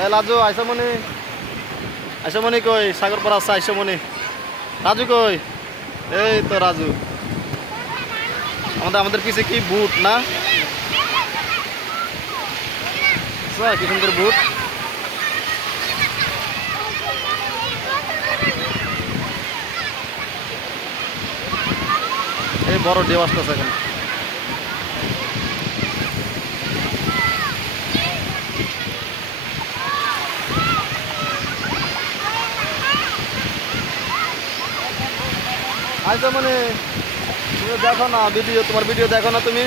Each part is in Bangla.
এ লাজু আইসামনি কই সাগর পাড়া আছে আইসামনি রাজু কই এই তো রাজু আমাদের পিছে কি বুট না কি সুন্দর বুট এই বড় ঢেউ আসতেছে এখন আচ্ছা মানে তুমি দেখো না ভিডিও তোমার ভিডিও দেখো না তুমি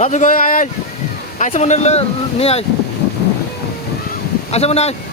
রাজু কই আয় আয় আইসা মনে নিয়ে আয় আইসা মনে আয়